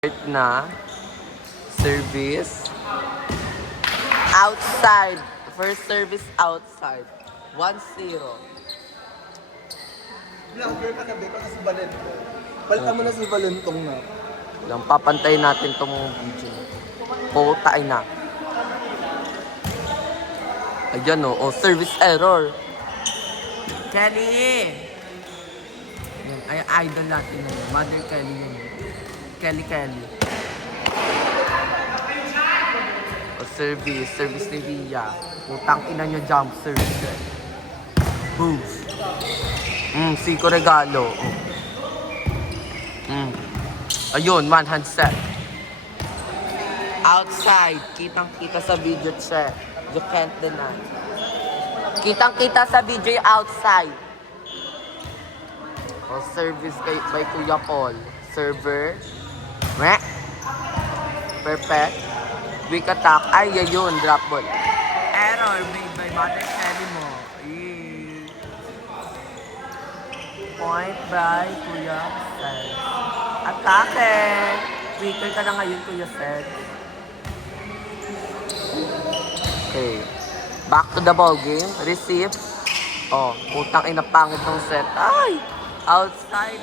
Start na. Service. Outside. First service outside. 1-0. Vlogger ka na, Beka, si Valentong. Balikan mo na si Valentong na. Lang, papantayin natin tong video. Puta ay na. Ayan o. Oh, service error. Kelly! Yan, ay idol natin na yun. Mother Kelly yun. Kelly. O, service. Service ni Via. Putang ina nyo jump service. Boost. Siko regalo. Ayun, one hand set. Outside. Kitang-kita sa video check. You can't deny. Kitang-kita sa video yung outside. O, service by Kuya Paul. Server. Meh. Perfect. Quick attack. Ay, yun. Drop ball. Error made by Mother Kelly mo. Point by Kuya Sed. Atake. Quicker ka na ngayon, Kuya Sed. Okay. Back to the ball game. Receive. Oh, putang ina pangit ng set. Ay! Outside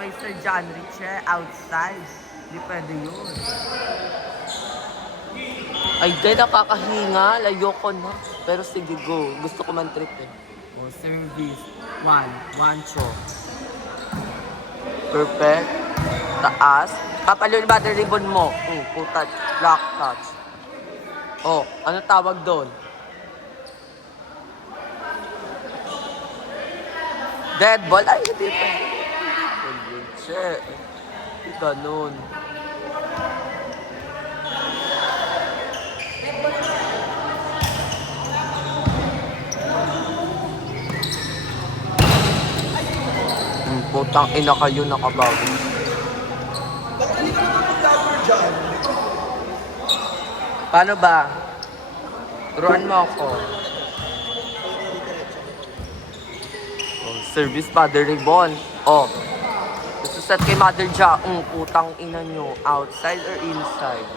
by Sir John Riche. Outside. Hindi pwede yun. Ay, di, nakakahingal. Ayoko na. Pero sige, go. Gusto ko man trip eh. Oh, service. One shot. Perfect. Taas. Papalun ba the ribbon mo? Puta. Block touch. Oh, ano tawag doon? Dead ball? Ay, hindi pa. Shit. Ganun. Putang ina kayo, nakabago. Ba't hindi ka mag-vlogger dyan? Paano ba? Turuan mo ako. Oh, service Mother Ribbon. Oh. Gusto set kay Mother Ja. Putang ina nyo. Outside or inside?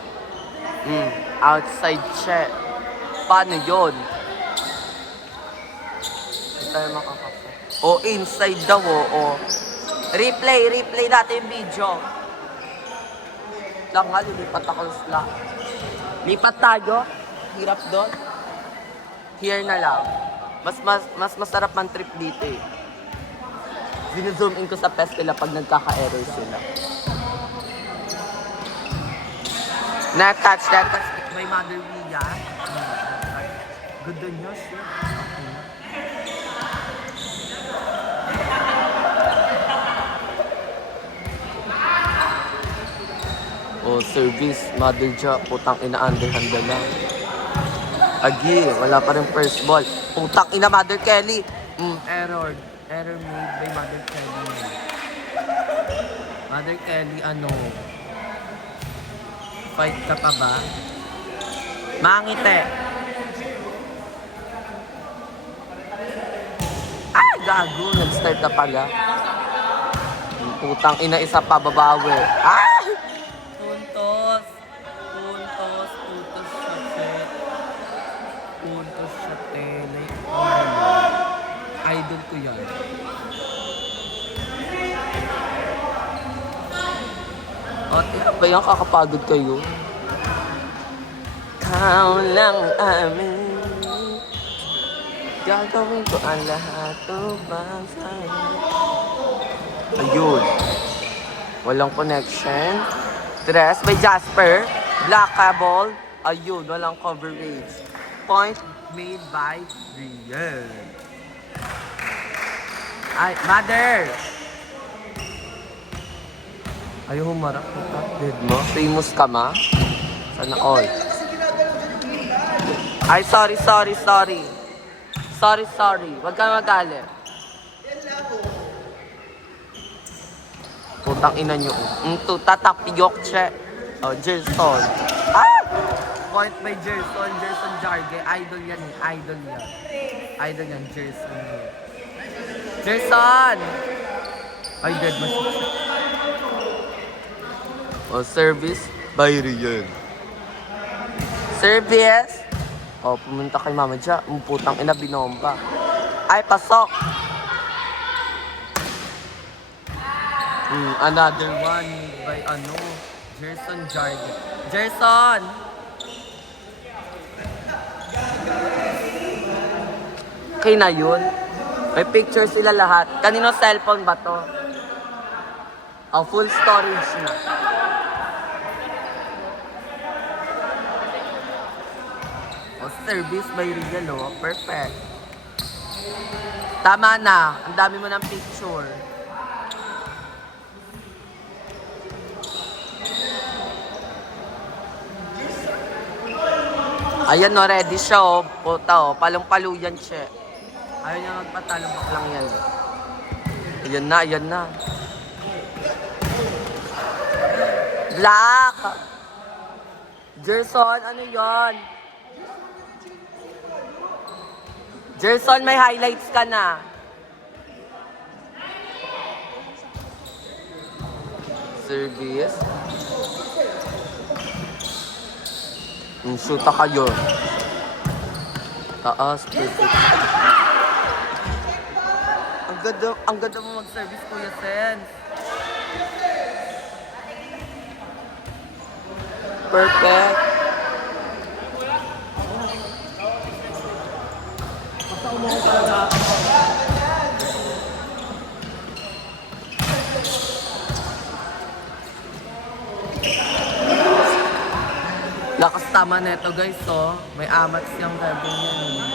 Outside check. Paano yun? Hindi tayo makakapa. Oh, inside daw. Oh. Replay natin yung video. Lang nga, lilipat ako sa slack. Lipat tayo. Hirap doon. Here na lang. Mas masarap man trip dito eh. Zino-zoom in ko sa PES nila pag nagkaka-error sila. Net-touch by Mother Villa. Good on you, shit. Oh, service, Mother Ja, putang ina, underhand na lang. Agi, wala pa rin first ball. Putang ina, Mother Kelly. Error made by Mother Kelly. Mother Kelly, ano? Fight ka pa ba? Mangite. Ay, gago, nag-start na pala. Putang ina, isa pa babawi. Ah! Puntos sa tele. Idol ko yan. Ate, ba yan? Kakapagod kayo? Kau lang amin. Gagawin ko ang lahat upang sa'yo. Ayun. Walang connection. Dress by Jasper. Black ball. Ayun, walang coverage. Point made by Riel. Ay, Mother! Ayaw humarap ko ka. Dead mo? Famous ka ma? Sana all. Ay, sorry. Huwag ka magalit. Putang ina nyo. Tatapiyok che. Oh, Gerson. Ah! Point by Gerson Jarge. Idol yan. Idol yan, Gerson. Gerson! Ay, dead mo siya. O, service by Rian. Service. O, pumunta kay Mama Dia. Putang ina, binomba. Ay, pasok. Another one by Gerson Jardim. Gerson! Okay na yun. May picture sila lahat. Kanino cellphone ba to? Full storage na. Service by Regal, perfect. Tama na. Ang dami mo ng picture. Ayan ready siya Puta palong-palo yan siya. Ayaw niya magpatalabak lang yan. Ayan na. Black! Gerson, ano yon? Gerson, may highlights ka na. Service. Shoota kayo. Taas, perfect. Ang ganda mo mag-service, Kuya Sense. Perfect. Lakas tama neto guys, may amat siyang level niyan.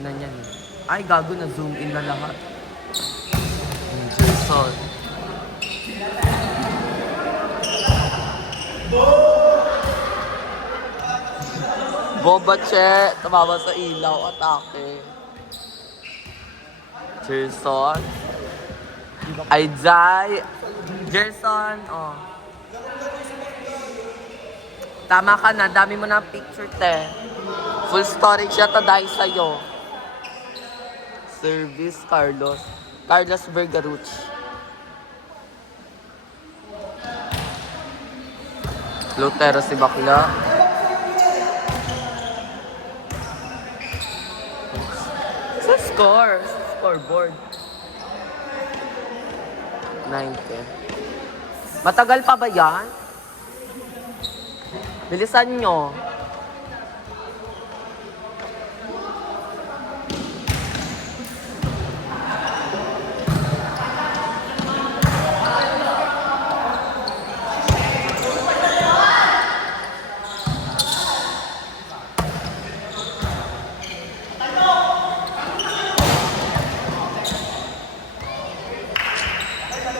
Inan yan. Ay, gago na zoom in na lahat. Jason. Boba che, tumama sa ilaw, atake. Jason. Aizay. Jason, Tama ka na, dami mo na picture, te. Full storage yata dahil sa'yo. Service, Carlos. Carlos Vergaruch. Lutero si Bakla. Sa scoreboard. 90. Matagal pa ba yan? Bilisan nyo.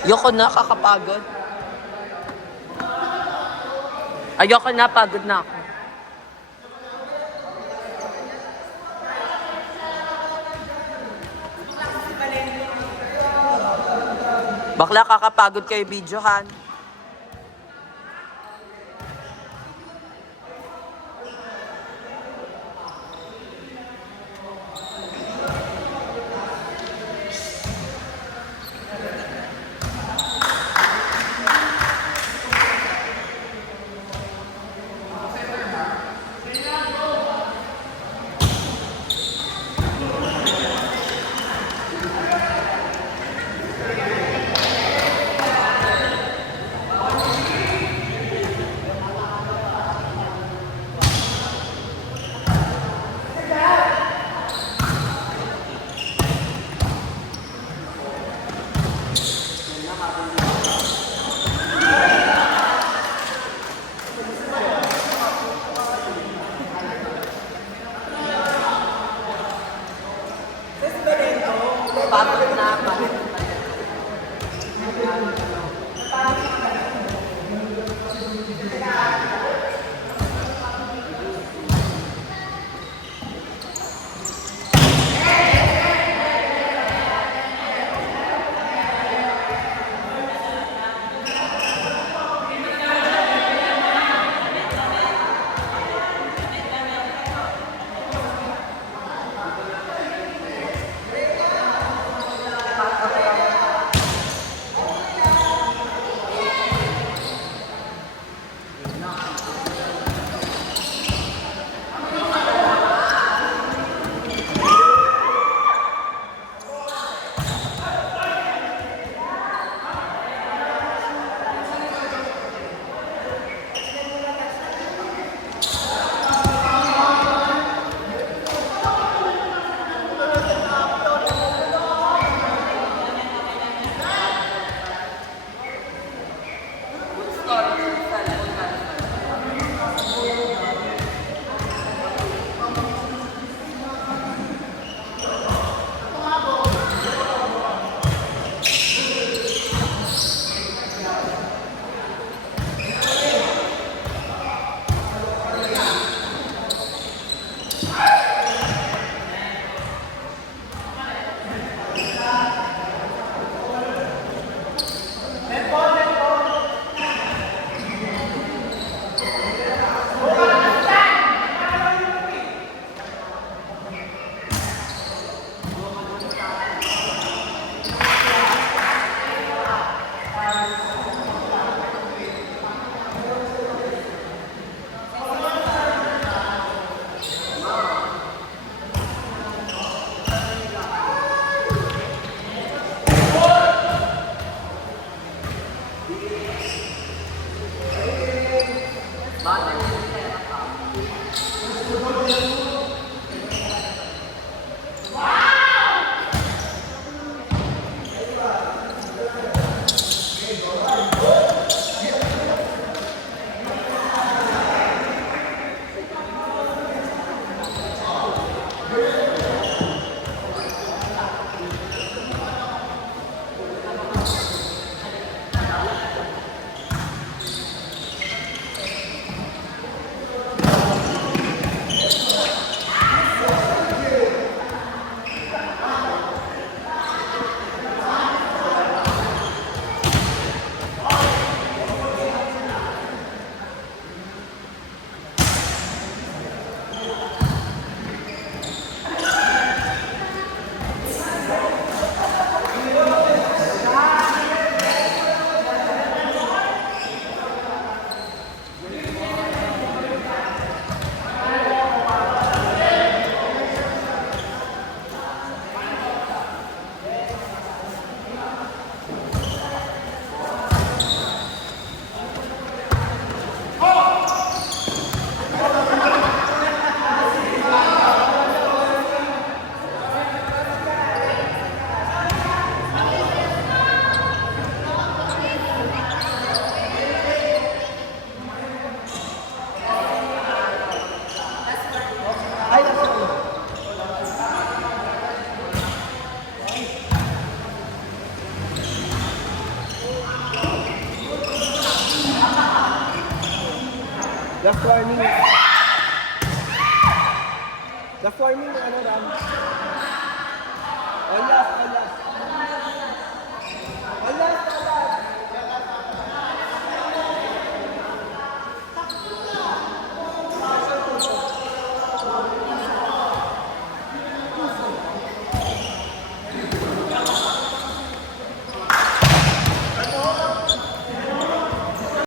Ayoko na, kakapagod. Ayoko na, pagod na ako. Bakla, kakapagod kayo videohan. Last warning. Last warning, ano, Ram?